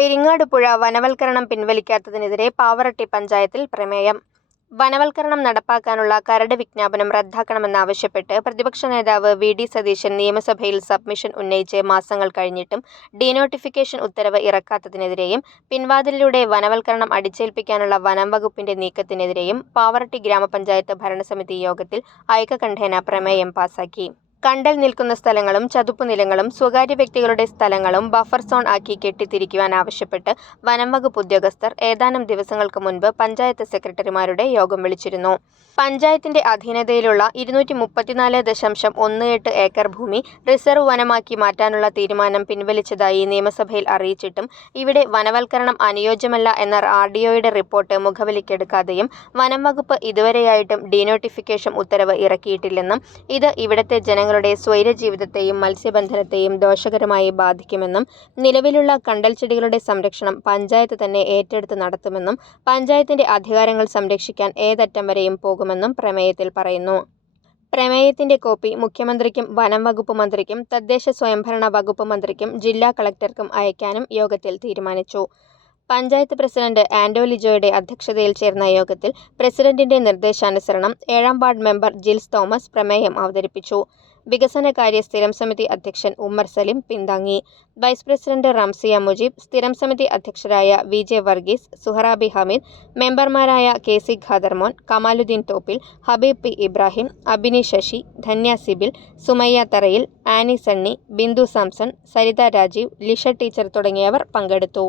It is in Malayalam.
പെരിങ്ങാട് പുഴ വനവൽക്കരണം പിൻവലിക്കാത്തതിനെതിരെ പാവറട്ടി പഞ്ചായത്തിൽ പ്രമേയം. വനവൽക്കരണം നടപ്പാക്കാനുള്ള കരട് വിജ്ഞാപനം റദ്ദാക്കണമെന്നാവശ്യപ്പെട്ട് പ്രതിപക്ഷ നേതാവ് വി.ഡി. സതീശൻ നിയമസഭയിൽ സബ്മിഷൻ ഉന്നയിച്ച് മാസങ്ങൾ കഴിഞ്ഞിട്ടും ഡീനോട്ടിഫിക്കേഷൻ ഉത്തരവ് ഇറക്കാത്തതിനെതിരെയും പിൻവാതിലിലൂടെ വനവൽക്കരണം അടിച്ചേൽപ്പിക്കാനുള്ള വനം വകുപ്പിന്റെ നീക്കത്തിനെതിരെയും പാവറട്ടി ഗ്രാമപഞ്ചായത്ത് ഭരണസമിതി യോഗത്തിൽ ഐകകണ്ഠേന പ്രമേയം പാസാക്കി. കണ്ടൽ നിൽക്കുന്ന സ്ഥലങ്ങളും ചതുപ്പുനിലങ്ങളും സ്വകാര്യ വ്യക്തികളുടെ സ്ഥലങ്ങളും ബഫർ സോൺ ആക്കി കെട്ടിത്തിരിക്കുവാൻ ആവശ്യപ്പെട്ട് വനം വകുപ്പ് ഉദ്യോഗസ്ഥർ ഏതാനും ദിവസങ്ങൾക്ക് മുൻപ് പഞ്ചായത്ത് സെക്രട്ടറിമാരുടെ യോഗം വിളിച്ചിരുന്നു. പഞ്ചായത്തിന്റെ അധീനതയിലുള്ള 234.18 ഏക്കർ ഭൂമി റിസർവ് വനമാക്കി മാറ്റാനുള്ള തീരുമാനം പിൻവലിച്ചതായി നിയമസഭയിൽ അറിയിച്ചിട്ടും ഇവിടെ വനവൽക്കരണം അനുയോജ്യമല്ല എന്ന RDOയുടെ റിപ്പോർട്ട് മുഖവിലക്കെടുക്കാതെയും വനം വകുപ്പ് ഇതുവരെയായിട്ടും ഡീനോട്ടിഫിക്കേഷൻ ഉത്തരവ് ഇറക്കിയിട്ടില്ലെന്നും ഇത് ഇവിടത്തെ ജനങ്ങളുടെ സ്വൈരജീവിതത്തെയും മത്സ്യബന്ധനത്തെയും ദോഷകരമായി ബാധിക്കുമെന്നും നിലവിലുള്ള കണ്ടൽ ചെടികളുടെ സംരക്ഷണം പഞ്ചായത്ത് തന്നെ ഏറ്റെടുത്ത് നടത്തുമെന്നും പഞ്ചായത്തിന്റെ അധികാരങ്ങൾ സംരക്ഷിക്കാൻ ഏതറ്റം വരെയും പോകുമെന്നും പ്രമേയത്തിൽ പറയുന്നു. പ്രമേയത്തിന്റെ കോപ്പി മുഖ്യമന്ത്രിക്കും വനം വകുപ്പ് മന്ത്രിക്കും തദ്ദേശ സ്വയംഭരണ വകുപ്പ് മന്ത്രിക്കും ജില്ലാ കളക്ടർക്കും അയക്കാനും യോഗത്തിൽ തീരുമാനിച്ചു. പഞ്ചായത്ത് പ്രസിഡന്റ് ആൻഡോ ലിജോയുടെ അധ്യക്ഷതയിൽ ചേർന്ന യോഗത്തിൽ പ്രസിഡന്റിന്റെ നിർദ്ദേശാനുസരണം 7ാം വാർഡ് മെമ്പർ ജിൽസ് തോമസ് പ്രമേയം അവതരിപ്പിച്ചു. വികസനകാര്യ സ്ഥിരം സമിതി അധ്യക്ഷൻ ഉമ്മർ സലിം പിന്താങ്ങി. വൈസ് പ്രസിഡന്റ് റംസിയ മുജീബ്, സ്ഥിരം സമിതി അധ്യക്ഷരായ VJ വർഗീസ്, സുഹറാബി ഹമീദ്, മെമ്പർമാരായ KC Khadermon, Kamaluddeen Thoppil, Habeeb P. Ibrahim, Abini Sasi, Dhanya Sibil, Sumayya Tharayil, Ani Sunny, Bindu Samson, Saritha Rajeev, Lisha teacher തുടങ്ങിയവർ പങ്കെടുത്തു.